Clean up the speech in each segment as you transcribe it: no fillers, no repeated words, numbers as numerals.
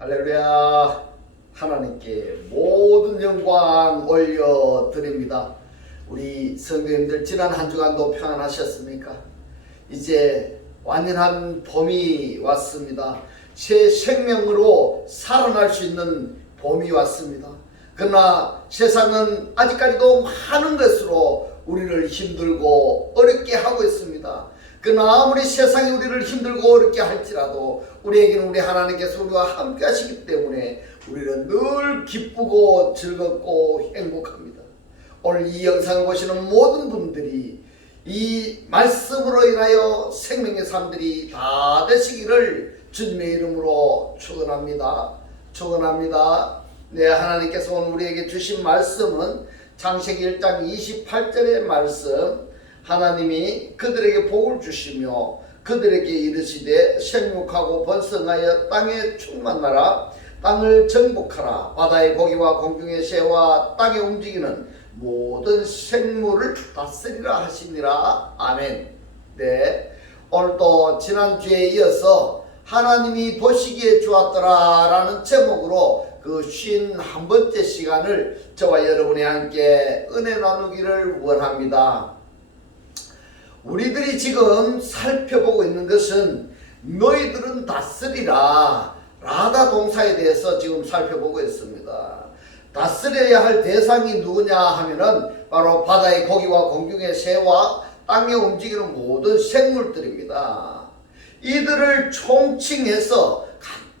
할렐루야. 하나님께 모든 영광 올려드립니다. 우리 성도님들 지난 한 주간도 평안하셨습니까? 이제 완연한 봄이 왔습니다. 새 생명으로 살아날 수 있는 봄이 왔습니다. 그러나 세상은 아직까지도 많은 것으로 우리를 힘들고 어렵게 하고 있습니다. 그러나 아무리 세상이 우리를 힘들고 어렵게 할지라도 우리에게는 우리 하나님께서 우리와 함께 하시기 때문에 우리는 늘 기쁘고 즐겁고 행복합니다. 오늘 이 영상을 보시는 모든 분들이 이 말씀으로 인하여 생명의 삶들이 다 되시기를 주님의 이름으로 축원합니다. 축원합니다. 네, 하나님께서 오늘 우리에게 주신 말씀은 창세기 1장 28절의 말씀. 하나님이 그들에게 복을 주시며 그들에게 이르시되 생육하고 번성하여 땅에 충만하라. 땅을 정복하라. 바다의 고기와 공중의 새와 땅에 움직이는 모든 생물을 다스리라 하시니라. 아멘. 네, 오늘도 지난주에 이어서 하나님이 보시기에 좋았더라 라는 제목으로 그 51번째 시간을 저와 여러분이 함께 은혜 나누기를 원합니다. 우리들이 지금 살펴보고 있는 것은 너희들은 다스리라 라다 동사에 대해서 지금 살펴보고 있습니다. 다스려야 할 대상이 누구냐 하면은 바로 바다의 고기와 공중의 새와 땅에 움직이는 모든 생물들입니다. 이들을 총칭해서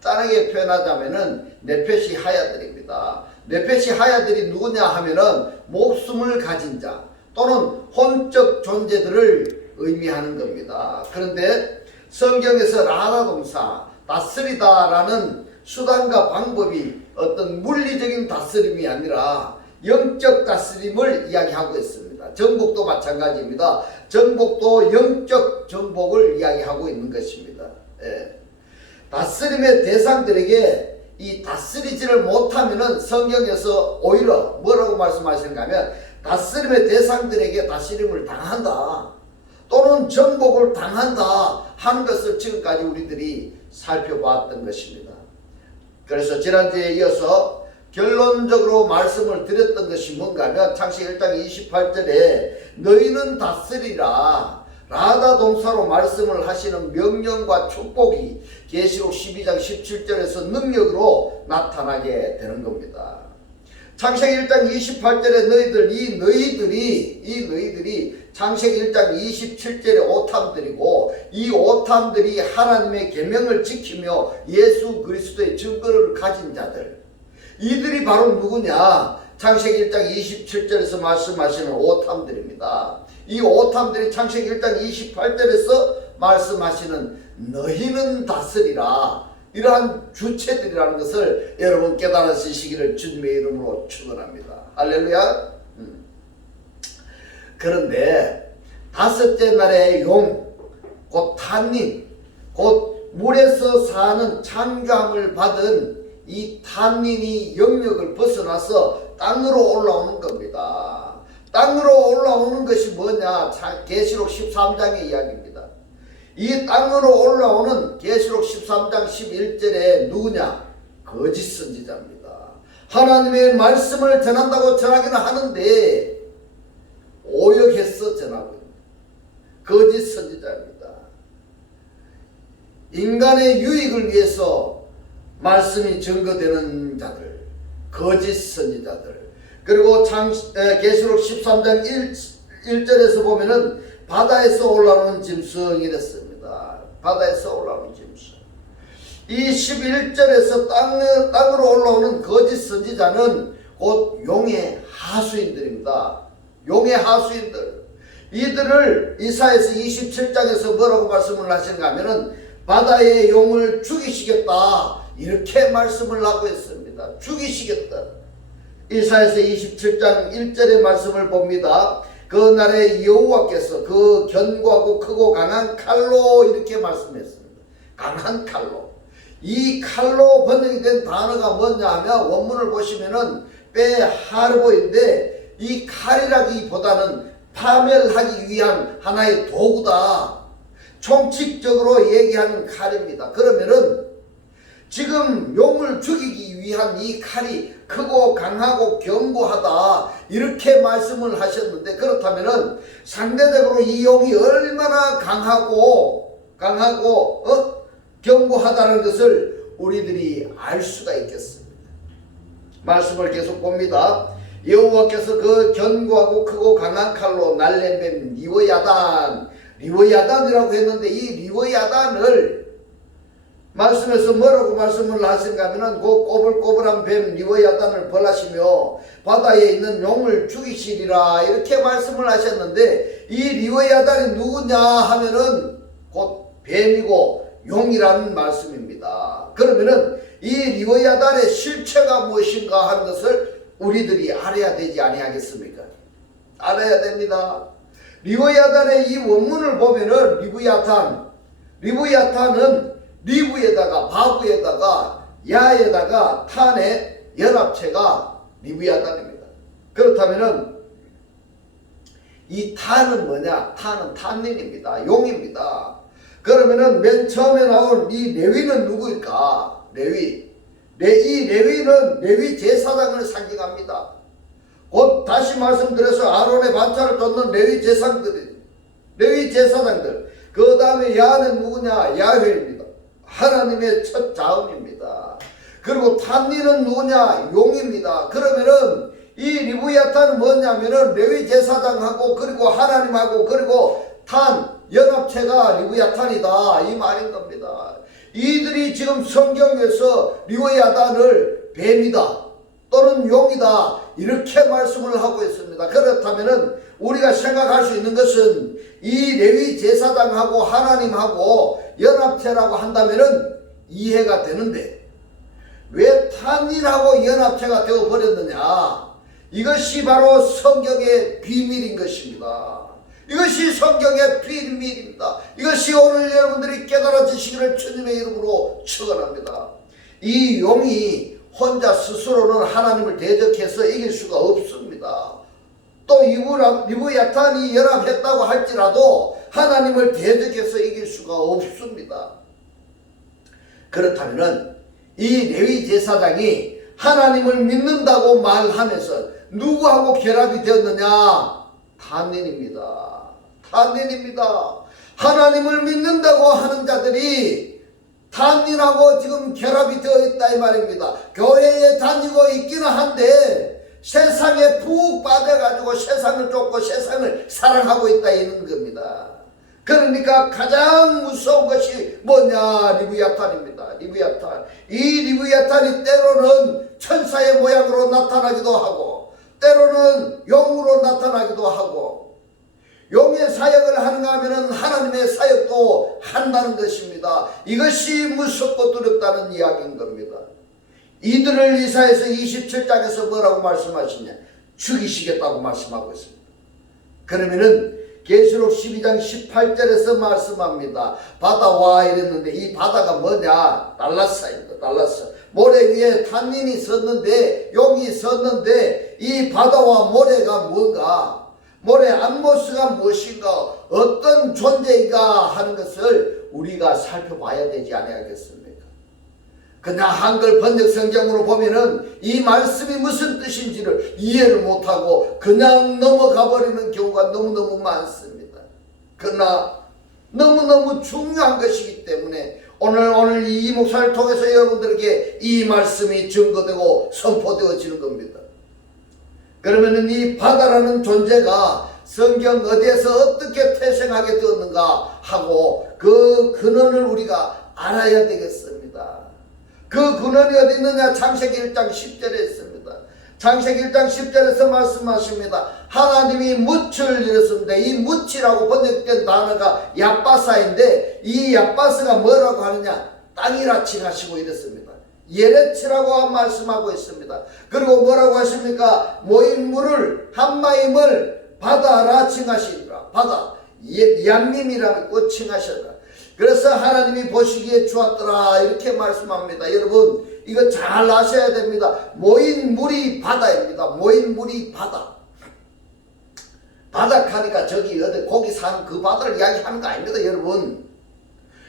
간단하게 표현하자면은 네페시 하야들입니다. 네페시 하야들이 누구냐 하면은 목숨을 가진 자 또는 혼적 존재들을 의미하는 겁니다. 그런데 성경에서 라다 동사 다스리다 라는 수단과 방법이 어떤 물리적인 다스림이 아니라 영적 다스림을 이야기하고 있습니다. 정복도 마찬가지입니다. 정복도 영적 정복을 이야기하고 있는 것입니다. 예. 다스림의 대상들에게 이 다스리지를 못하면은 성경에서 오히려 뭐라고 말씀하시는가 하면 다스림의 대상들에게 다스림을 당한다 또는 정복을 당한다 하는 것을 지금까지 우리들이 살펴봤던 것입니다. 그래서 지난주에 이어서 결론적으로 말씀을 드렸던 것이 뭔가 하면 창세기 1장 28절에 너희는 다스리라 라다 동사로 말씀을 하시는 명령과 축복이 계시록 12장 17절에서 능력으로 나타나게 되는 겁니다. 창세기 1장 28절에 너희들이 창세기 1장 27절의 오탐들이고 이 오탐들이 하나님의 계명을 지키며 예수 그리스도의 증거를 가진 자들, 이들이 바로 누구냐? 창세기 1장 27절에서 말씀하시는 오탐들입니다. 이 오탐들이 창세기 1장 28절에서 말씀하시는 너희는 다스리라 이러한 주체들이라는 것을 여러분 깨달으시기를 주님의 이름으로 축원합니다. 할렐루야. 그런데 다섯째 날의 용, 곧 탄닌, 곧 물에서 사는 창조함을 받은 이 탄닌이 영역을 벗어나서 땅으로 올라오는 겁니다. 땅으로 올라오는 것이 뭐냐? 계시록 13장의 이야기입니다. 이 땅으로 올라오는 계시록 13장 11절에 누구냐? 거짓 선지자입니다. 하나님의 말씀을 전한다고 전하기는 하는데 오역해서 전하고 있습니다. 거짓 선지자입니다. 인간의 유익을 위해서 말씀이 증거되는 자들, 거짓 선지자들. 그리고 계시록 13장 1절에서 보면은 바다에서 올라오는 짐승 이랬습니다. 바다에서 올라오는 짐승. 이 11절에서 땅으로 올라오는 거짓 선지자는 곧 용의 하수인들입니다. 용의 하수인들. 이들을 이사야서 27장에서 뭐라고 말씀을 하시는가 하면은 바다의 용을 죽이시겠다 이렇게 말씀을 하고 있습니다. 죽이시겠다. 이사야서 27장 1절의 말씀을 봅니다. 그 날에 여호와께서 그 견고하고 크고 강한 칼로 이렇게 말씀했습니다. 강한 칼로. 이 칼로 번역이 된 단어가 뭐냐 하면 원문을 보시면은 베하르보인데 이 칼이라기보다는 파멸하기 위한 하나의 도구다. 총칙적으로 얘기하는 칼입니다. 그러면은 지금 용을 죽이기 위한 이 칼이 크고 강하고 견고하다 이렇게 말씀을 하셨는데, 그렇다면은 상대적으로 이 용이 얼마나 강하고 견고하다는 것을 우리들이 알 수가 있겠습니다. 말씀을 계속 봅니다. 여호와께서 그 견고하고 크고 강한 칼로 날랜 뱀 리워야단이라고 했는데, 이 리워야단을 말씀에서 뭐라고 말씀을 하신가 하면은 그 꼬불꼬불한 뱀 리워야단을 벌하시며 바다에 있는 용을 죽이시리라 이렇게 말씀을 하셨는데, 이 리워야단이 누구냐 하면은 곧 뱀이고 용이라는 말씀입니다. 그러면은 이 리워야단의 실체가 무엇인가 하는 것을 우리들이 알아야 되지 아니하겠습니까? 알아야 됩니다. 리워야단의 이 원문을 보면은 리브야탄은 리브에다가 바브에다가 야에다가 탄의 연합체가 리브야탄입니다. 그렇다면은 이 탄은 뭐냐? 탄은 탄닌입니다. 용입니다. 그러면은 맨 처음에 나온 이 레위는 누구일까? 이 레위는 레위 제사장을 상징합니다. 곧 다시 말씀드려서 아론의 반차를 쫓는 레위 제사장들. 그 다음에 야는 누구냐? 야훼입니다. 하나님의 첫 자음입니다. 그리고 탄니는 누구냐? 용입니다. 그러면은 이 리브야탄은 뭐냐면은 레위 제사장하고 그리고 하나님하고 그리고 탄 연합체가 리브야탄이다 이 말인 겁니다. 이들이 지금 성경에서 리브야탄을 뱀이다 또는 용이다 이렇게 말씀을 하고 있습니다. 그렇다면은 우리가 생각할 수 있는 것은 이 레위 제사장하고 하나님하고 연합체라고 한다면은 이해가 되는데, 왜 탄닌하고 연합체가 되어 버렸느냐? 이것이 바로 성경의 비밀인 것입니다. 이것이 성경의 비밀입니다. 이것이 오늘 여러분들이 깨달아지시기를 주님의 이름으로 축원합니다. 이 용이 혼자 스스로는 하나님을 대적해서 이길 수가 없습니다. 또 리브야탄이 연합했다고 할지라도 하나님을 대적해서 이길 수가 없습니다. 그렇다면은 이 레위 제사장이 하나님을 믿는다고 말하면서 누구하고 결합이 되었느냐? 탄닌입니다. 하나님을 믿는다고 하는 자들이 탄닌하고 지금 결합이 되어 있다 이 말입니다. 교회에 다니고 있기는 한데 세상에 푹 빠져가지고 세상을 쫓고 세상을 사랑하고 있다 이런 겁니다. 그러니까 가장 무서운 것이 뭐냐? 리브야탄입니다. 이 리브야탄이 때로는 천사의 모양으로 나타나기도 하고 때로는 용으로 나타나기도 하고, 용의 사역을 하는가 하면은 하나님의 사역도 한다는 것입니다. 이것이 무섭고 두렵다는 이야기인 겁니다. 이들을 이사야서 27장에서 뭐라고 말씀하시냐? 죽이시겠다고 말씀하고 있습니다. 그러면은 계시록 12장 18절에서 말씀합니다. 바다와 이랬는데 이 바다가 뭐냐? 달라스입니다. 달라스. 모래 위에 탄닌이 섰는데 용이 섰는데 이 바다와 모래가 뭔가? 모래 안모스가 무엇인가? 어떤 존재인가 하는 것을 우리가 살펴봐야 되지 않겠습니까? 그냥 한글 번역 성경으로 보면은 이 말씀이 무슨 뜻인지를 이해를 못하고 그냥 넘어가 버리는 경우가 너무너무 많습니다. 그러나 너무너무 중요한 것이기 때문에 오늘 이 목사를 통해서 여러분들에게 이 말씀이 증거되고 선포되어지는 겁니다. 그러면은 이 바다라는 존재가 성경 어디에서 어떻게 태생하게 되었는가 하고 그 근원을 우리가 알아야 되겠습니다. 그 근원이 어디 있느냐? 창세기 1장 10절에 있습니다. 창세기 1장 10절에서 말씀하십니다. 하나님이 뭇을 이뤘습니다. 이 뭇이라고 번역된 단어가 야바사인데 이 야바스가 뭐라고 하느냐? 땅이라 칭하시고 이랬습니다. 예레치라고 말씀하고 있습니다. 그리고 뭐라고 하십니까? 모인 물을 한마임을 바다라 칭하시니라. 바다 얀밈이라고 칭하셨다. 그래서 하나님이 보시기에 좋았더라 이렇게 말씀합니다. 여러분 이거 잘 아셔야 됩니다. 모인 물이 바다입니다. 모인 물이 바다. 바닷가니까 저기 어디 고기 사는 그 바다를 이야기하는 거 아닙니다. 여러분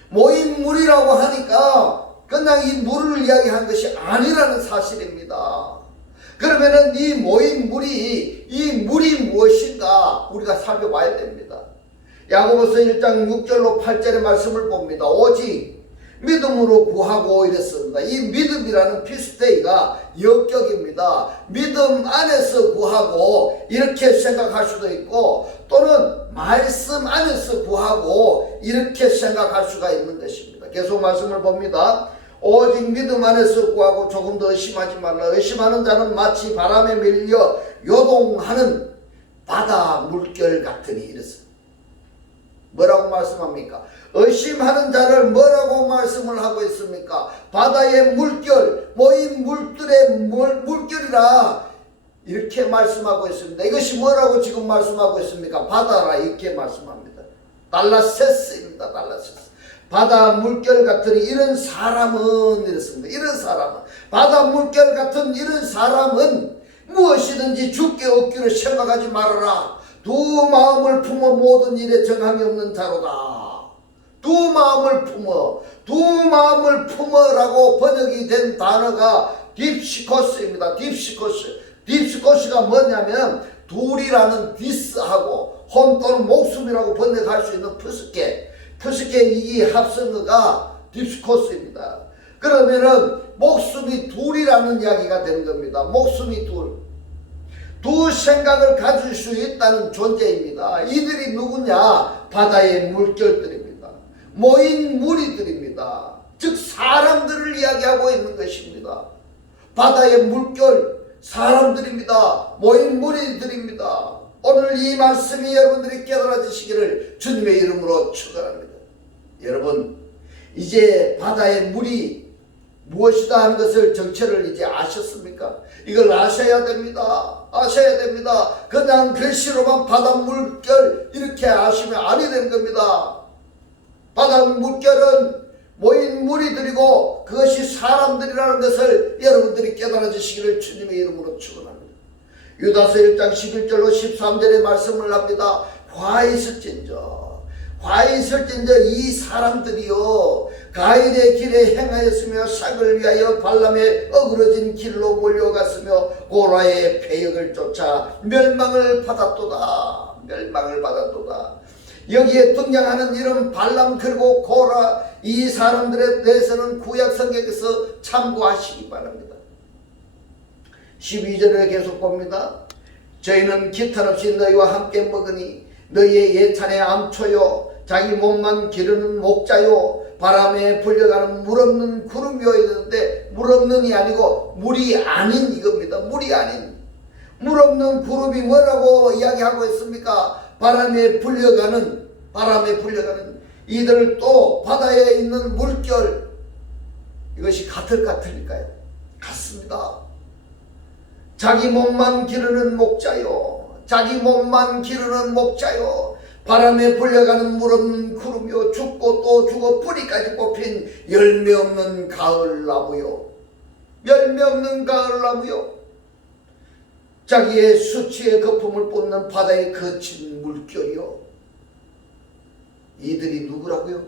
모인 물이라고 하니까 그냥 이 물을 이야기한 것이 아니라는 사실입니다. 그러면은 이 모인 물이, 이 물이 무엇인가 우리가 살펴봐야 됩니다. 야고보서 1장 6절로 8절의 말씀을 봅니다. 오직 믿음으로 구하고 이랬습니다. 이 믿음이라는 피스테이가 역격입니다. 믿음 안에서 구하고 이렇게 생각할 수도 있고, 또는 말씀 안에서 구하고 이렇게 생각할 수가 있는 것입니다. 계속 말씀을 봅니다. 오직 믿음 안에서 구하고 조금 더 의심하지 말라. 의심하는 자는 마치 바람에 밀려 요동하는 바다 물결 같으니 이랬습니다. 뭐라고 말씀합니까? 의심하는 자를 뭐라고 말씀을 하고 있습니까? 바다의 물결, 모인 물들의 물결이라 이렇게 말씀하고 있습니다. 이것이 뭐라고 지금 말씀하고 있습니까? 바다라 이렇게 말씀합니다. 달라세스입니다. 달라세스. 바다 물결 같은 이런 사람은 이렇습니다. 이런 사람은, 바다 물결 같은 이런 사람은 무엇이든지 주께 얻기를 생각하지 말아라. 두 마음을 품어 모든 일에 정함이 없는 자로다. 두 마음을 품어라고 번역이 된 단어가 딥시코스입니다. 딥시코스가 뭐냐면 둘이라는 디스하고 혼 또는 목숨이라고 번역할 수 있는 푸스케 이 합성어가 딥시코스입니다. 그러면은 목숨이 둘이라는 이야기가 되는 겁니다. 목숨이 두 생각을 가질 수 있다는 존재입니다. 이들이 누구냐? 바다의 물결들입니다. 모인 무리들입니다. 즉 사람들을 이야기하고 있는 것입니다. 바다의 물결 사람들입니다. 모인 무리들입니다. 오늘 이 말씀이 여러분들이 깨달아지시기를 주님의 이름으로 축원합니다. 여러분, 이제 바다의 물이 무엇이다 하는 것을 정체를 이제 아셨습니까? 이걸 아셔야 됩니다. 아셔야 됩니다. 그냥 글씨로만 바닷물결 이렇게 아시면 아니 되는 겁니다. 바닷물결은 모인 무리들이고 그것이 사람들이라는 것을 여러분들이 깨달아주시기를 주님의 이름으로 축원합니다. 유다서 1장 11절로 13절의 말씀을 합니다. 화 있을진저 이 사람들이요 가인의 길에 행하였으며 삭을 위하여 발람의 어그러진 길로 몰려갔으며 고라의 패역을 쫓아 멸망을 받았도다. 여기에 등장하는 이름 발람 그리고 고라, 이 사람들에 대해서는 구약 성경에서 참고하시기 바랍니다. 12절에 계속 봅니다. 저희는 기탄없이 너희와 함께 먹으니 너희의 예찬의 암초요 자기 몸만 기르는 목자요 바람에 불려가는 물 없는 구름이요 이러는데, 물 없는이 아니고 물이 아닌 이겁니다. 물이 아닌 물 없는 구름이 뭐라고 이야기하고 있습니까? 바람에 불려가는 이들 또 바다에 있는 물결, 이것이 같을까요? 같습니다. 자기 몸만 기르는 목자요 바람에 불려가는 물 없는 구름이요 죽고 또 죽어 뿌리까지 뽑힌 열매 없는 가을나무요 자기의 수치의 거품을 뿜는 바다에 거친 물결이요. 이들이 누구라고요?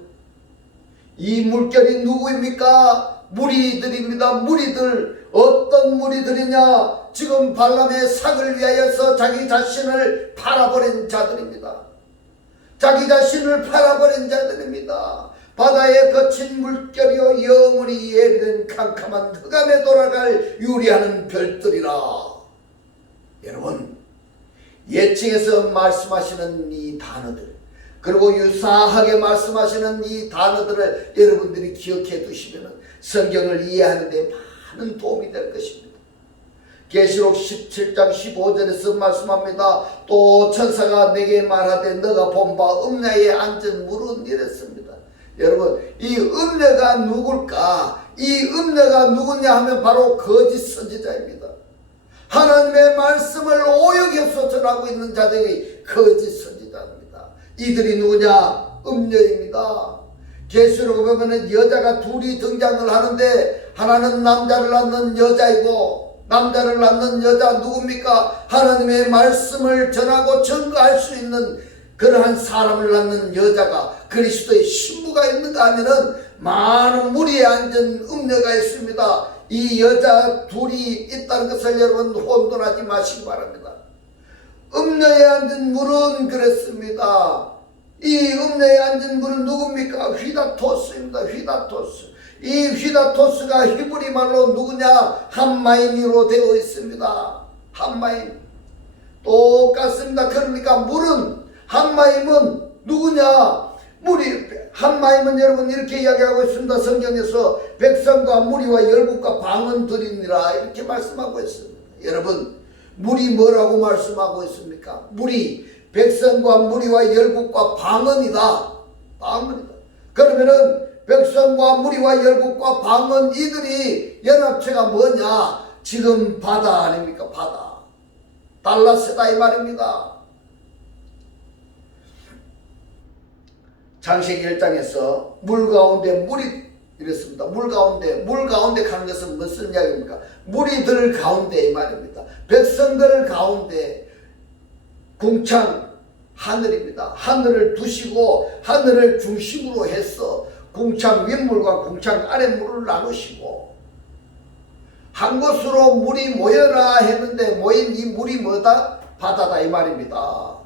이 물결이 누구입니까? 무리들입니다. 무리들. 어떤 무리들이냐? 지금 발람의 삭을 위하여서 자기 자신을 팔아버린 자들입니다. 바다에 거친 물결이요 영원히 예비된 캄캄한 흑암에 돌아갈 유리하는 별들이라. 여러분, 예칭에서 말씀하시는 이 단어들, 그리고 유사하게 말씀하시는 이 단어들을 여러분들이 기억해 두시면 성경을 이해하는 데 많은 도움이 될 것입니다. 계시록 17장 15절에서 말씀합니다. 또 천사가 내게 말하되 너가 본 바 음녀에 앉은 물은 이랬습니다. 여러분, 이 음녀가 누굴까? 이 음녀가 누구냐 하면 바로 거짓 선지자입니다. 하나님의 말씀을 오역해서 전하고 있는 자들이 거짓 선지자입니다. 이들이 누구냐? 음녀입니다. 계시록에 보면 여자가 둘이 등장을 하는데, 하나는 남자를 낳는 여자이고, 남자를 낳는 여자 누굽니까? 하나님의 말씀을 전하고 증거할 수 있는 그러한 사람을 낳는 여자가 그리스도의 신부가 있는가 하면은 많은 무리에 앉은 음녀가 있습니다. 이 여자 둘이 있다는 것을 여러분 혼돈하지 마시기 바랍니다. 음녀에 앉은 물은 그렇습니다. 이 음녀에 앉은 물은 누굽니까? 휘다토스입니다. 휘다토스. 이 휘다토스가 히브리 말로 누구냐? 함마임으로 되어 있습니다. 함마임. 똑같습니다. 그러니까 물은, 함마임은 누구냐? 물이, 함마임은 여러분 이렇게 이야기하고 있습니다. 성경에서 백성과 무리와 열국과 방언 들이니라 이렇게 말씀하고 있습니다. 여러분, 물이 뭐라고 말씀하고 있습니까? 물이 백성과 무리와 열국과 방언이다. 방언이다. 그러면은 백성과 무리와 열국과 방언 이들이 연합체가 뭐냐? 지금 바다 아닙니까? 바다. 달라스다 이 말입니다. 창세기 1장에서 물 가운데 물이 이랬습니다. 물 가운데 가는 것은 무슨 이야기입니까? 무리들 가운데 이 말입니다. 백성들 가운데 궁창 하늘입니다. 하늘을 두시고 하늘을 중심으로 해서 궁창 윗물과 궁창 아랫물을 나누시고 한 곳으로 물이 모여라 했는데 모인 이 물이 뭐다? 바다다 이 말입니다.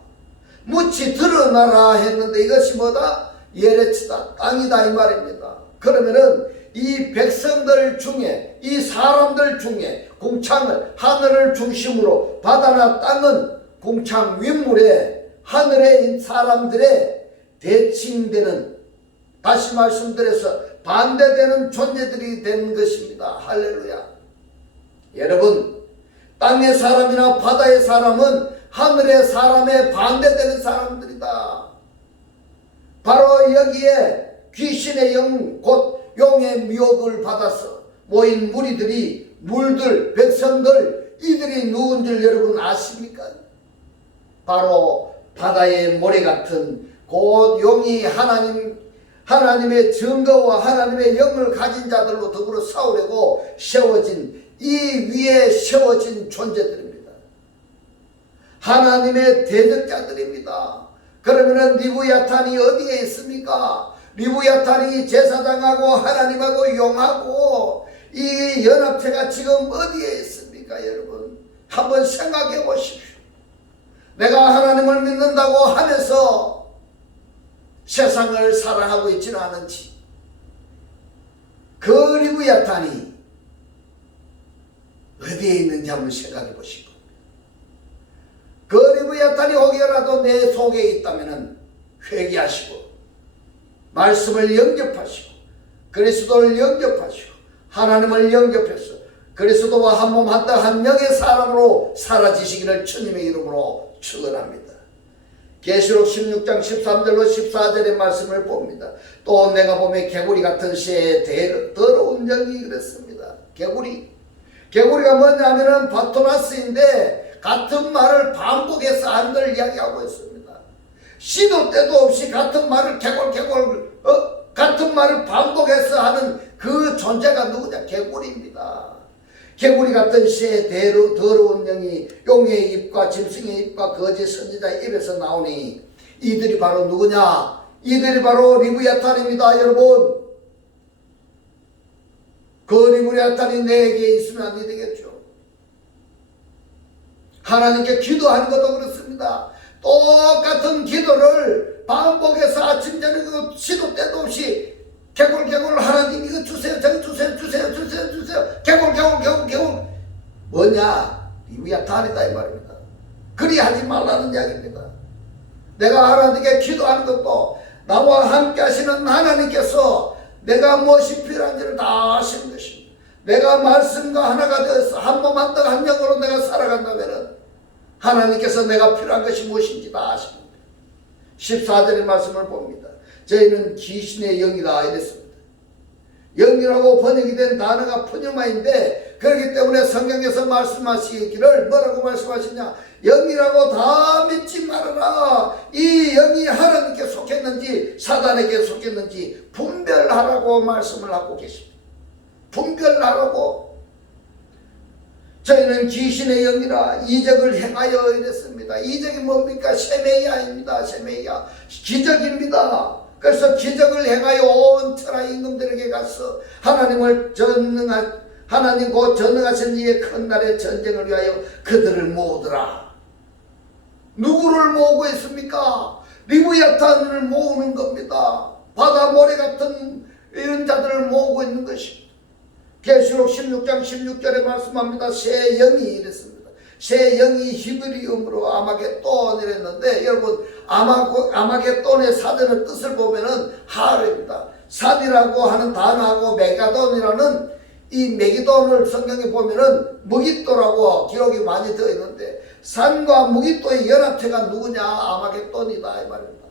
묻이 드러나라 했는데 이것이 뭐다? 예레치다. 땅이다 이 말입니다. 그러면은 이 백성들 중에 이 사람들 중에 궁창을 하늘을 중심으로 바다나 땅은 궁창 윗물에 하늘에 있는 사람들의 대칭되는 다시 말씀드려서 반대되는 존재들이 된 것입니다. 할렐루야. 여러분 땅의 사람이나 바다의 사람은 하늘의 사람에 반대되는 사람들이다. 바로 여기에 귀신의 영, 곧 용의 미혹을 받아서 모인 무리들이 물들, 백성들 이들이 누군지 여러분 아십니까? 바로 바다의 모래 같은 곧 용이 하나님의 증거와 하나님의 영을 가진 자들로 더불어 싸우려고 세워진 이 위에 세워진 존재들입니다. 하나님의 대적자들입니다. 그러면은 리브야탄이 어디에 있습니까? 리브야탄이 제사장하고 하나님하고 용하고 이 연합체가 지금 어디에 있습니까? 여러분 한번 생각해 보십시오. 내가 하나님을 믿는다고 하면서 세상을 사랑하고 있지는 않은지 그 리브야탄이 어디에 있는지 한번 생각해 보시고 그 리브야탄이 혹여라도 내 속에 있다면 회개하시고 말씀을 영접하시고 그리스도를 영접하시고 하나님을 영접해서 그리스도와 한 몸 한 땀 한 영의 사람으로 사라지시기를 주님의 이름으로 축원합니다. 계시록 16장 13절로 14절의 말씀을 봅니다. 또 내가 보면 개구리 같은 새의 더러운 영이 그랬습니다. 개구리가 뭐냐면은 바토나스인데 같은 말을 반복해서 하는 걸 이야기하고 있습니다. 시도 때도 없이 같은 말을 같은 말을 반복해서 하는 그 존재가 누구냐? 개구리입니다. 개구리 같은 새의 더러운 영이 용의 입과 짐승의 입과 거짓 선지자의 입에서 나오니 이들이 바로 누구냐? 이들이 바로 리브야탄입니다. 여러분 그 리브야탄이 내게 있으면 안 되겠죠. 하나님께 기도하는 것도 그렇습니다. 똑같은 기도를 반복해서 아침 저녁 시도 때도 없이 개굴 하나님 이거 주세요 저기 주세요 개굴 뭐냐? 리브야탄이다 이 말입니다. 그리 하지 말라는 이야기입니다. 내가 하나님께 기도하는 것도 나와 함께 하시는 하나님께서 내가 무엇이 필요한지를 다 아시는 것입니다. 내가 말씀과 하나가 되어서 한 몸 한 떡 한 영으로 내가 살아간다면 하나님께서 내가 필요한 것이 무엇인지 다 아십니다. 14절의 말씀을 봅니다. 저희는 귀신의 영이다 이랬습니다. 영이라고 번역이 된 단어가 푸뉴마인데 그렇기 때문에 성경에서 말씀하시기를 뭐라고 말씀하시냐? 영이라고 다 믿지 말아라. 이 영이 하나님께 속했는지 사단에게 속했는지 분별하라고 말씀을 하고 계십니다. 분별하라고. 저희는 귀신의 영이라 이적을 행하여 이랬습니다. 이적이 뭡니까? 세메이아입니다. 세메이아 기적입니다. 그래서 기적을 행하여 온 천하 임금들에게 가서 하나님 곧 전능하신 이의 큰 날의 전쟁을 위하여 그들을 모으더라. 누구를 모으고 있습니까? 리브야탄을 모으는 겁니다. 바다 모래 같은 이런 자들을 모으고 있는 것입니다. 계시록 16장 16절에 말씀합니다. 새 영이 이랬습니다. 새 영이 히브리음으로 아마겟돈이랬는데, 여러분 아마겟돈의 사전의 뜻을 보면은 하르입니다. 산이라고 하는 단어하고 메가돈이라는 이 메기돈을 성경에 보면은 무깃도라고 기록이 많이 되어 있는데, 산과 무깃도의 연합체가 누구냐? 아마겟돈이다 이 말입니다.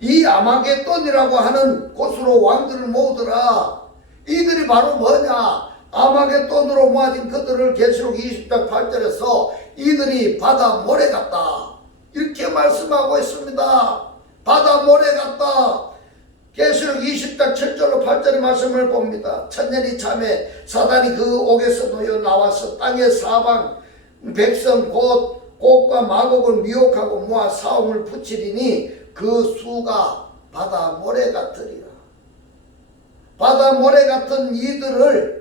이 아마겟돈이라고 하는 곳으로 왕들을 모으더라. 이들이 바로 뭐냐? 아마겟돈으로 모아진 그들을 계시록 20장 8절에서 이들이 바다 모래 같다 이렇게 말씀하고 있습니다. 바다 모래 같다. 계시록 20장 7절로 8절의 말씀을 봅니다. 천년이 참에 사단이 그 옥에서 놓여 나와서 땅의 사방 백성 곧 곡과 마곡을 미혹하고 모아 싸움을 붙이리니 그 수가 바다 모래 같으리라. 바다 모래 같은 이들을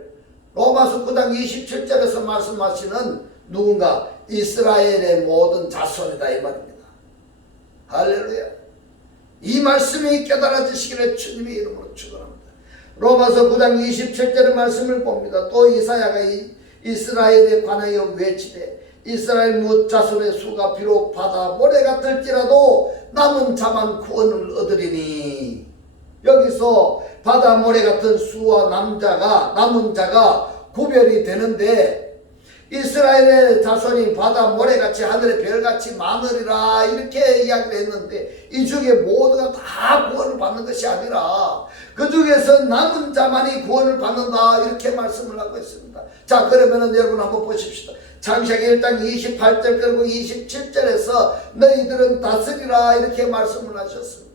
로마서 9장 27절에서 말씀하시는 누군가 이스라엘의 모든 자손이다 이 말입니다. 할렐루야. 이 말씀이 깨달아지시기를 주님의 이름으로 축원합니다. 로마서 9장 27절의 말씀을 봅니다. 또 이사야가 이스라엘에 관하여 외치되 이스라엘 뭇 자손의 수가 비록 바다 모래 같을지라도 남은 자만 구원을 얻으리니. 여기서 바다 모래 같은 수와 남은 자가 구별이 되는데, 이스라엘의 자손이 바다 모래같이 하늘의 별같이 많으리라 이렇게 이야기를 했는데, 이 중에 모두가 다 구원을 받는 것이 아니라 그 중에서 남은 자만이 구원을 받는다 이렇게 말씀을 하고 있습니다. 자, 그러면은 여러분 한번 보십시다. 창세기 1장 28절 그리고 27절에서 너희들은 다스리라 이렇게 말씀을 하셨습니다.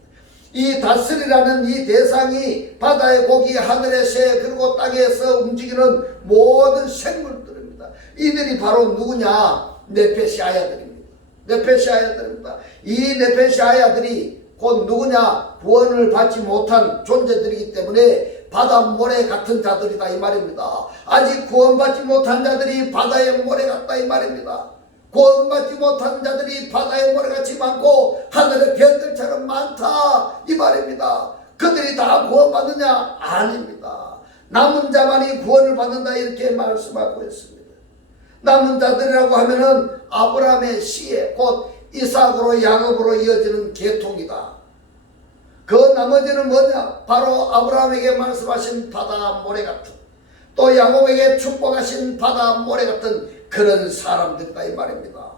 이 다스리라는 이 대상이 바다의 고기, 하늘의 새, 그리고 땅에서 움직이는 모든 생물들입니다. 이들이 바로 누구냐? 네페시 아야들입니다. 네페시 아야들입니다. 이 네페시 아야들이 곧 누구냐? 구원을 받지 못한 존재들이기 때문에 바다 모래 같은 자들이다 이 말입니다. 아직 구원받지 못한 자들이 바다의 모래 같다 이 말입니다. 구원받지 못한 자들이 바다의 모래같이 많고 하늘의 별들처럼 많다 이 말입니다. 그들이 다 구원받느냐? 아닙니다. 남은 자만이 구원을 받는다 이렇게 말씀하고 있습니다. 남은 자들이라고 하면은 아브라함의 씨에 곧 이삭으로 야곱으로 이어지는 계통이다. 그 나머지는 뭐냐? 바로 아브라함에게 말씀하신 바다 모래 같은, 또 야곱에게 축복하신 바다 모래 같은 그런 사람들이다 이 말입니다.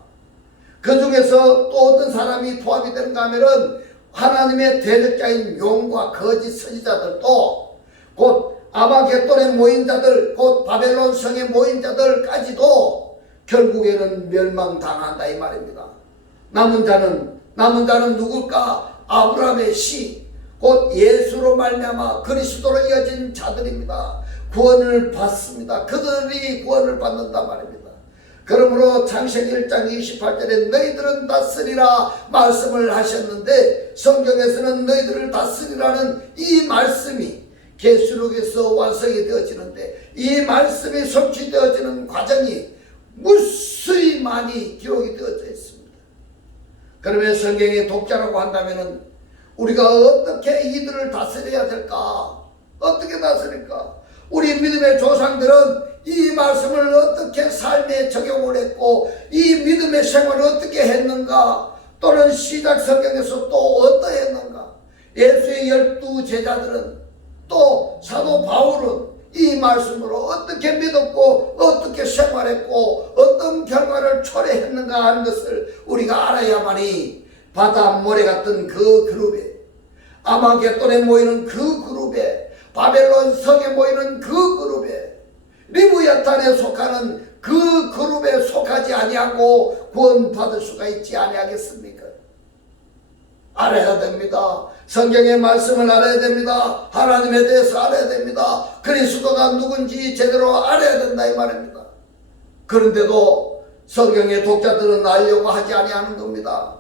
그 중에서 또 어떤 사람이 포함이 되는가 하면은 하나님의 대적자인 용과 거짓 선지자들도, 곧 아마겟돈에 모인 자들, 곧 바벨론 성에 모인 자들까지도 결국에는 멸망당한다 이 말입니다. 남은 자는 누굴까? 아브라함의 씨, 곧 예수로 말미암아 그리스도로 이어진 자들입니다. 구원을 받습니다. 그들이 구원을 받는다 말입니다. 그러므로 창세기 1장 28절에 너희들은 다스리라 말씀을 하셨는데, 성경에서는 너희들을 다스리라는 이 말씀이 계시록에서 완성이 되어지는데, 이 말씀이 성취되어지는 과정이 무수히 많이 기록이 되어져 있습니다. 그러면 성경의 독자라고 한다면 우리가 어떻게 이들을 다스려야 될까? 어떻게 다스릴까? 우리 믿음의 조상들은 이 말씀을 어떻게 삶에 적용을 했고 이 믿음의 생활을 어떻게 했는가? 또는 시작 성경에서 또 어떠했는가? 예수의 12 제자들은, 또 사도 바울은 이 말씀으로 어떻게 믿었고 어떻게 생활했고 어떤 결과를 초래했는가 하는 것을 우리가 알아야만이 바다 모래 같은 그 그룹에, 아마겟돈에 모이는 그 그룹에, 바벨론 성에 모이는 그 그룹에, 리브야탄에 속하는 그 그룹에 속하지 아니하고 구원받을 수가 있지 아니하겠습니까? 알아야 됩니다. 성경의 말씀을 알아야 됩니다. 하나님에 대해서 알아야 됩니다. 그리스도가 누군지 제대로 알아야 된다 이 말입니다. 그런데도 성경의 독자들은 알려고 하지 아니하는 겁니다.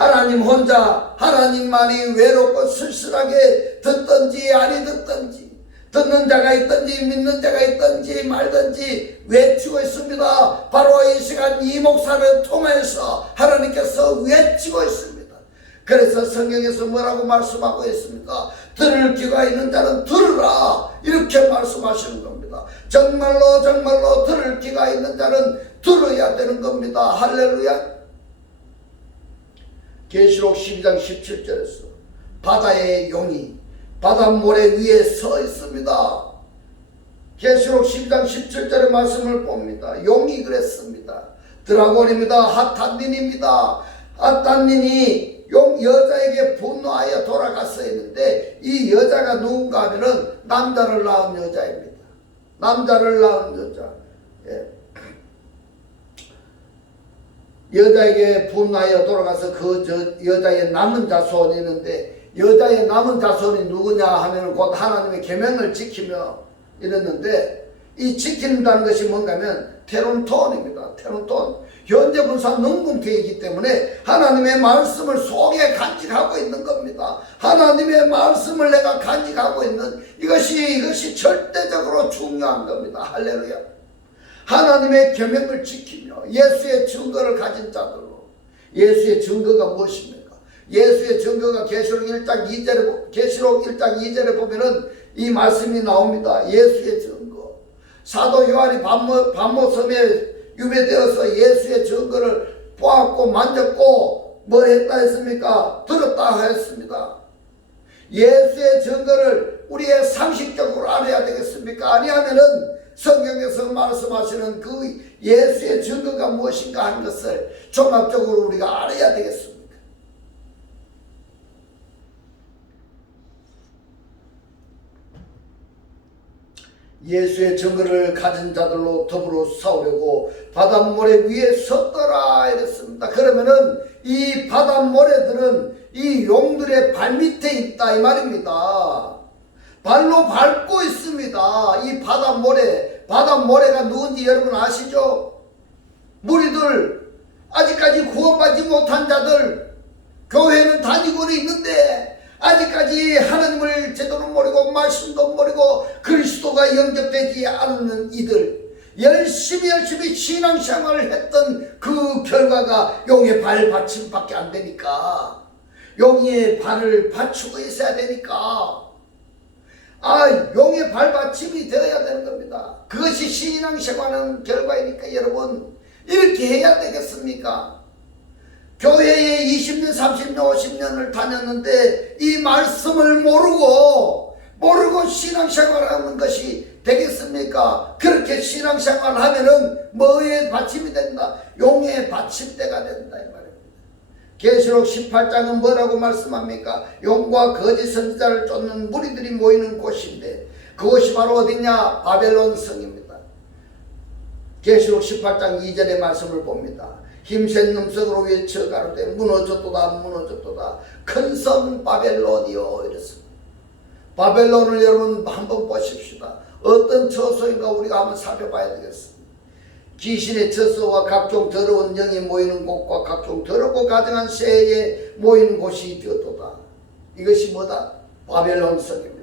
하나님 혼자 하나님만이 외롭고 쓸쓸하게 듣든지 아니 듣든지, 듣는 자가 있든지 믿는 자가 있든지 말든지 외치고 있습니다. 바로 이 시간 이 목사를 통해서 하나님께서 외치고 있습니다. 그래서 성경에서 뭐라고 말씀하고 있습니까? 들을 귀가 있는 자는 들으라, 이렇게 말씀하시는 겁니다. 정말로 정말로 들을 귀가 있는 자는 들어야 되는 겁니다. 할렐루야. 계시록 12장 17절에서 바다의 용이 바닷모래 위에 서 있습니다. 계시록 12장 17절의 말씀을 봅니다. 용이 그랬습니다. 드라곤입니다. 핫단닌입니다. 핫단닌이 여자에게 분노하여 돌아갔어 있는데, 이 여자가 누군가 하면은 남자를 낳은 여자입니다. 남자를 낳은 여자. 예. 여자에게 분노하여 돌아가서 그 여자의 남은 자손이 있는데, 여자의 남은 자손이 누구냐 하면 곧 하나님의 계명을 지키며 이랬는데, 이 지킨다는 것이 뭔가 하면 테론톤입니다. 테론톤. 현재 분사 능궁태이기 때문에 하나님의 말씀을 속에 간직하고 있는 겁니다. 하나님의 말씀을 내가 간직하고 있는 이것이 절대적으로 중요한 겁니다. 할렐루야. 하나님의 계명을 지키며 예수의 증거를 가진 자들로. 예수의 증거가 무엇입니까? 예수의 증거가 계시록 1장 2절에 보면은 이 말씀이 나옵니다. 예수의 증거. 사도 요한이 반모섬에 유배되어서 예수의 증거를 보았고 만졌고 뭐 했다 했습니까? 들었다 했습니다. 예수의 증거를 우리의 상식적으로 알아야 되겠습니까? 아니하면은 성경에서 말씀하시는 그 예수의 증거가 무엇인가 하는 것을 종합적으로 우리가 알아야 되겠습니다. 예수의 증거를 가진 자들로 더불어 싸우려고 바닷모래 위에 섰더라 이랬습니다. 그러면은 이 바닷모래들은 이 용들의 발밑에 있다 이 말입니다. 발로 밟고 있습니다. 이 바닷모래가 누군지 여러분 아시죠? 무리들, 아직까지 구원받지 못한 자들, 교회는 다니고는 있는데 아직까지 하나님을 제대로 모르고 말씀도 모르고 그리스도가 영접되지 않는 이들, 열심히 신앙생활을 했던 그 결과가 용의 발받침밖에 안 되니까, 용의 발을 받치고 있어야 되니까, 용의 발받침이 되어야 되는 겁니다. 그것이 신앙생활하는 결과이니까 여러분 이렇게 해야 되겠습니까? 교회에 20년, 30년, 50년을 다녔는데 이 말씀을 모르고 신앙생활하는 것이 되겠습니까? 그렇게 신앙생활하면은 뭐에 받침이 된다? 용의 받침대가 된다 이 말입니다. 계시록 18장은 뭐라고 말씀합니까? 용과 거짓 선지자를 쫓는 무리들이 모이는 곳인데 그곳이 바로 어디냐? 바벨론 성입니다. 계시록 18장 2절의 말씀을 봅니다. 힘센 음성으로 외쳐 가로되 무너졌도다 무너졌도다 큰 성 바벨론이요 이랬습니다. 바벨론을 여러분 한번 보십시다. 어떤 처소인가 우리가 한번 살펴봐야 되겠습니다. 귀신의 처소와 각종 더러운 영이 모이는 곳과 각종 더럽고 가증한 새에 모이는 곳이 되었도다. 이것이 뭐다? 바벨론 성입니다.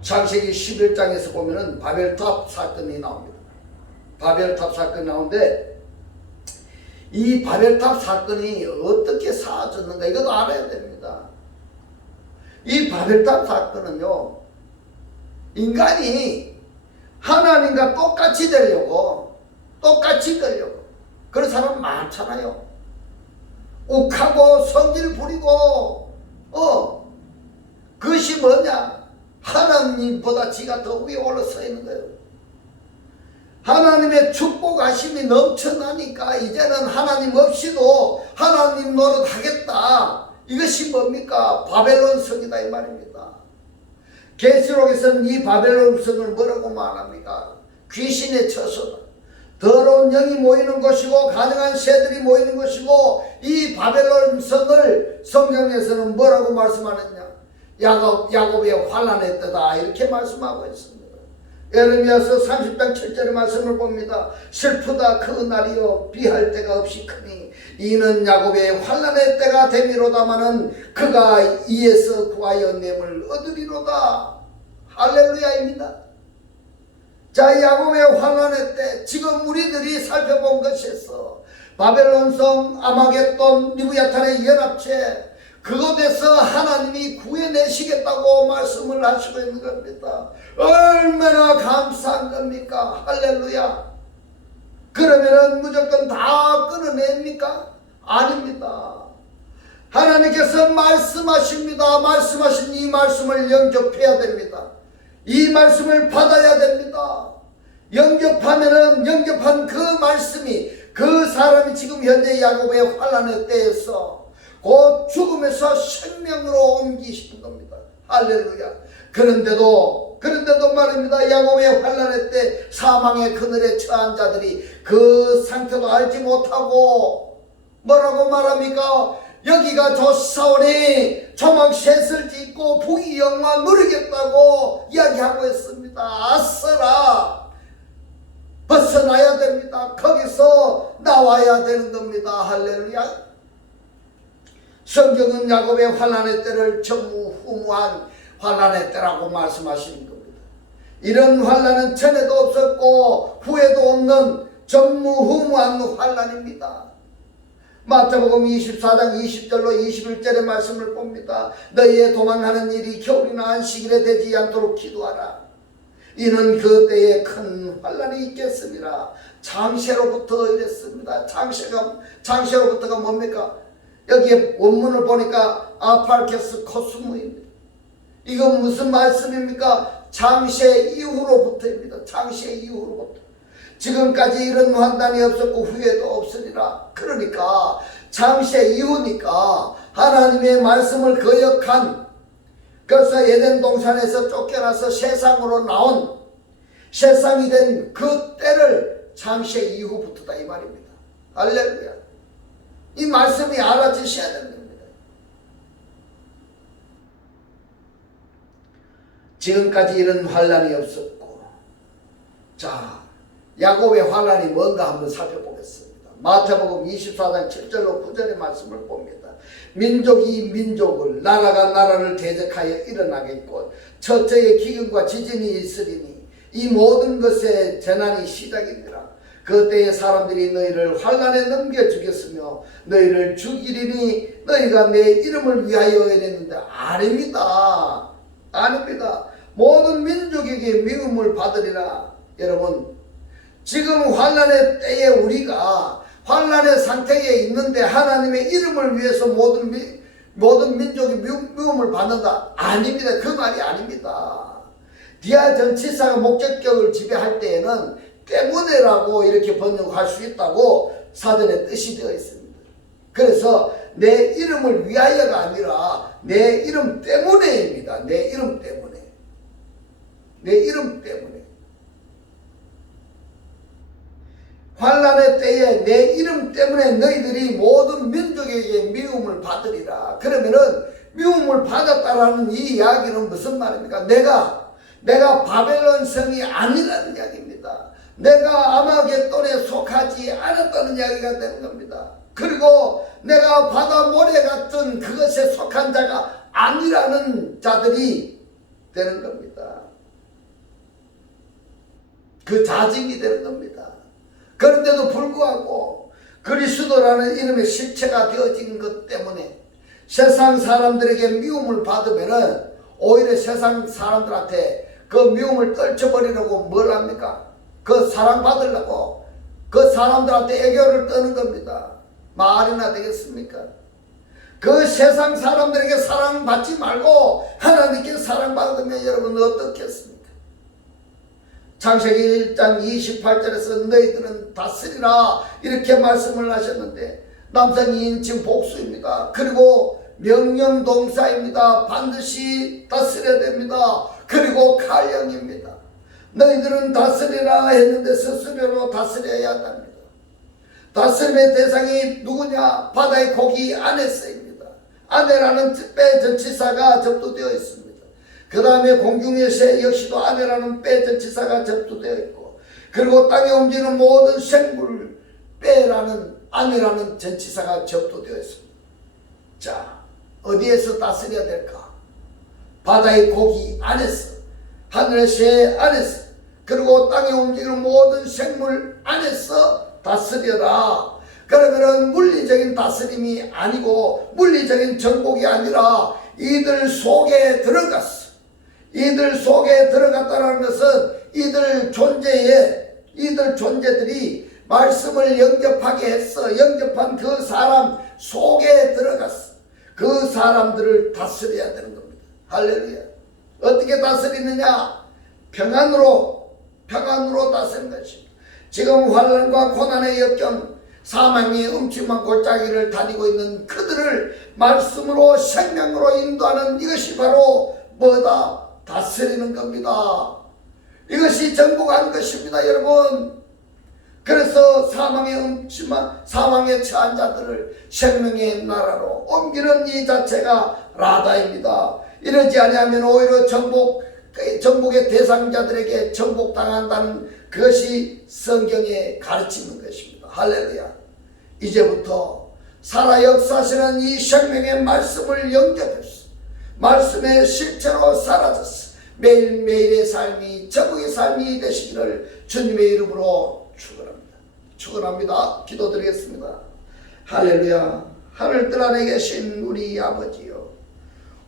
창세기 11장에서 보면은 바벨탑 사건이 나옵니다. 바벨탑 사건이 나오는데 이 바벨탑 사건이 어떻게 사라졌는가 이것도 알아야 됩니다. 이 바벨탑 사건은요, 인간이 하나님과 똑같이 되려고 그런 사람 많잖아요. 욱하고 성질 부리고 그것이 뭐냐? 하나님보다 지가 더 위에 올라서 있는 거예요. 하나님의 축복하심이 넘쳐나니까 이제는 하나님 없이도 하나님 노릇하겠다. 이것이 뭡니까? 바벨론 성이다 이 말입니다. 계시록에서는 이 바벨론 성을 뭐라고 말합니까? 귀신의 처소다. 더러운 영이 모이는 곳이고 가증한 새들이 모이는 곳이고, 이 바벨론 성을 성경에서는 뭐라고 말씀하느냐? 야곱의 환난의 때다 이렇게 말씀하고 있습니다. 에레미야서 30장 7절의 말씀을 봅니다. 슬프다 그 날이여 비할 데가 없이 크니 이는 야곱의 환난의 때가 되미로다마는 그가 이에서 구하여 냄을 얻으리로다. 할렐루야입니다. 자, 야곱의 환난의 때 지금 우리들이 살펴본 것에서 바벨론성, 아마겟돈, 리브야탄의 연합체 그곳에서 하나님이 구해내시겠다고 말씀을 하시고 있는 겁니다. 얼마나 감사한 겁니까? 할렐루야. 그러면은 무조건 다 끊어냅니까? 아닙니다. 하나님께서 말씀하십니다. 말씀하신 이 말씀을 영접해야 됩니다. 이 말씀을 받아야 됩니다. 영접하면은 영접한 그 말씀이 그 사람이 지금 현재 야곱의 환난의 때에서 곧 죽음에서 생명으로 옮기시는 겁니다. 할렐루야. 그런데도 말입니다. 야곱의 환난의 때 사망의 그늘에 처한 자들이 그 상태도 알지 못하고 뭐라고 말합니까? 여기가 좋사오니 조막 셋을 짓고 부귀영화 누리겠다고 이야기하고 있습니다. 아싸라, 벗어나야 됩니다. 거기서 나와야 되는 겁니다. 할렐루야. 성경은 야곱의 환난의 때를 전무후무한 환난의 때라고 말씀하시는 겁니다. 이런 환난은 전에도 없었고 후에도 없는 전무후무한 환난입니다. 마태복음 24장 20절로 21절의 말씀을 봅니다. 너희의 도망하는 일이 겨울이나 안식일에 되지 않도록 기도하라. 이는 그 때에 큰 환난이 있겠습니다. 장세로부터 이랬습니다. 장세로부터가 뭡니까? 여기에 원문을 보니까 아팔케스 코스무입니다. 이건 무슨 말씀입니까? 장세 이후로부터입니다. 장세 이후로부터. 지금까지 이런 환난이 없었고 후에도 없으리라. 그러니까 장세 이후니까 하나님의 말씀을 거역한, 그래서 에덴 동산에서 쫓겨나서 세상으로 나온, 세상이 된 그 때를 장세 이후부터다 이 말입니다. 할렐루야. 이 말씀이 알아지셔야 됩니다. 지금까지 이런 환난이 없었고, 자, 야곱의 환난이 뭔가 한번 살펴보겠습니다. 마태복음 24장 7절로 9절의 말씀을 봅니다. 민족이 민족을, 나라가 나라를 대적하여 일어나겠고 첫째의 기근과 지진이 있으리니 이 모든 것의 재난이 시작이니라. 그때의 사람들이 너희를 환난에 넘겨주겠으며 너희를 죽이리니 너희가 내 이름을 위하여 이랬는데 아닙니다. 아닙니다. 모든 민족에게 미움을 받으리라. 여러분, 지금 환난의 때에 우리가 환난의 상태에 있는데 하나님의 이름을 위해서 모든 민족이 미움을 받는다? 아닙니다. 그 말이 아닙니다. 디아 전치사가 목적격을 지배할 때에는 때문에라고 이렇게 번역할 수 있다고 사전에 뜻이 되어 있습니다. 그래서 내 이름을 위하여가 아니라 내 이름 때문에입니다. 내 이름 때문에. 내 이름 때문에. 환난의 때에 내 이름 때문에 너희들이 모든 민족에게 미움을 받으리라. 그러면은 미움을 받았다라는 이 이야기는 무슨 말입니까? 내가 바벨론 성이 아니라는 이야기입니다. 내가 아마겟돈에 속하지 않았다는 이야기가 되는 겁니다. 그리고 내가 바다 모래 같은 그것에 속한 자가 아니라는 자들이 되는 겁니다. 그 자증이 되는 겁니다. 그런데도 불구하고 그리스도라는 이름의 실체가 되어진 것 때문에 세상 사람들에게 미움을 받으면은 오히려 세상 사람들한테 그 미움을 떨쳐버리려고 뭘 합니까? 그 사랑받으려고 그 사람들한테 애교를 떠는 겁니다. 말이나 되겠습니까? 그 세상 사람들에게 사랑받지 말고 하나님께 사랑받으면 여러분 어떻겠습니까? 창세기 1장 28절에서 너희들은 다스리라 이렇게 말씀을 하셨는데 남성인 지금 복수입니다. 그리고 명령동사입니다. 반드시 다스려야 됩니다. 그리고 가령입니다. 너희들은 다스리라 했는데 스스로로 다스려야 합니다. 다스림의 대상이 누구냐? 바다의 고기 아내스입니다. 아내라는 특별 전치사가 접두되어 있습니다. 그 다음에 공중의 새 역시도 아내라는 뼈 전치사가 접두되어 있고, 그리고 땅에 움직이는 모든 생물 뼈라는 아내라는 전치사가 접두되어 있습니다. 자, 어디에서 다스려야 될까? 바다의 고기 안에서, 하늘의 새 안에서, 그리고 땅에 움직이는 모든 생물 안에서 다스려라. 그러면은 물리적인 다스림이 아니고 물리적인 정복이 아니라 이들 속에 들어갔어. 이들 속에 들어갔다는 것은 이들 존재들이 말씀을 영접하게 했어. 영접한 그 사람 속에 들어갔어. 그 사람들을 다스려야 되는 겁니다. 할렐루야. 어떻게 다스리느냐? 평안으로 다스리는 것입니다. 지금 환난과 고난의 역경, 사망의 음침한 골짜기를 다니고 있는 그들을 말씀으로 생명으로 인도하는 이것이 바로 뭐다? 다스리는 겁니다. 이것이 정복하는 것입니다, 여러분. 그래서 사망의 음침한 사망에 처한 자들을 생명의 나라로 옮기는 이 자체가 라다입니다. 이러지 아니하면 오히려 정복의 대상자들에게 정복당한다는 그것이 성경에 가르치는 것입니다. 할렐루야. 이제부터 살아 역사하시는 이 생명의 말씀을 영접했어. 말씀의 실체로 사라졌어. 매일매일의 삶이 정복의 삶이 되시기를 주님의 이름으로 축원합니다. 기도드리겠습니다. 할렐루야. 하늘들 안에 계신 우리 아버지요,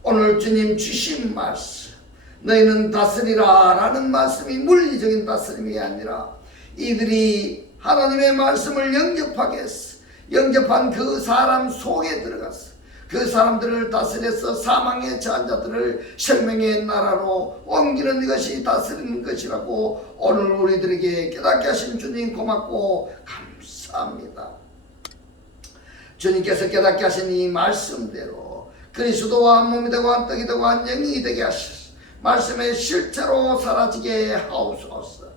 오늘 주님 주신 말씀, 너희는 다스리라 라는 말씀이 물리적인 다스림이 아니라 이들이 하나님의 말씀을 영접하게 했어. 영접한 그 사람 속에 들어갔어. 그 사람들을 다스려서 사망의 처한 자들을 생명의 나라로 옮기는 것이 다스리는 것이라고 오늘 우리들에게 깨닫게 하신 주님 고맙고 감사합니다. 주님께서 깨닫게 하신 이 말씀대로 그리스도와 한 몸이 되고 한 떡이 되고 한 영이 되게 하셔서 말씀의 실체로 사라지게 하옵소서.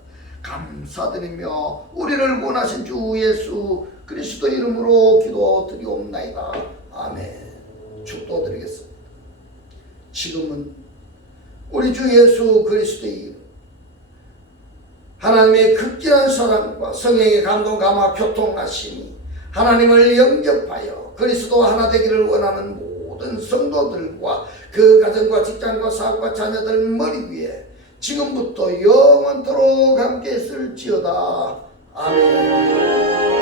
감사드리며 우리를 구원하신 주 예수 그리스도 이름으로 기도드리옵나이다. 아멘. 축도드리겠습니다. 지금은 우리 주 예수 그리스도의 이름, 하나님의 극진한 사랑과 성령의 감동 감화 교통하심이 하나님을 영접하여 그리스도 하나 되기를 원하는 모든 성도들과 그 가정과 직장과 사업과 자녀들 머리 위에 지금부터 영원토록 함께 있을지어다. 아멘.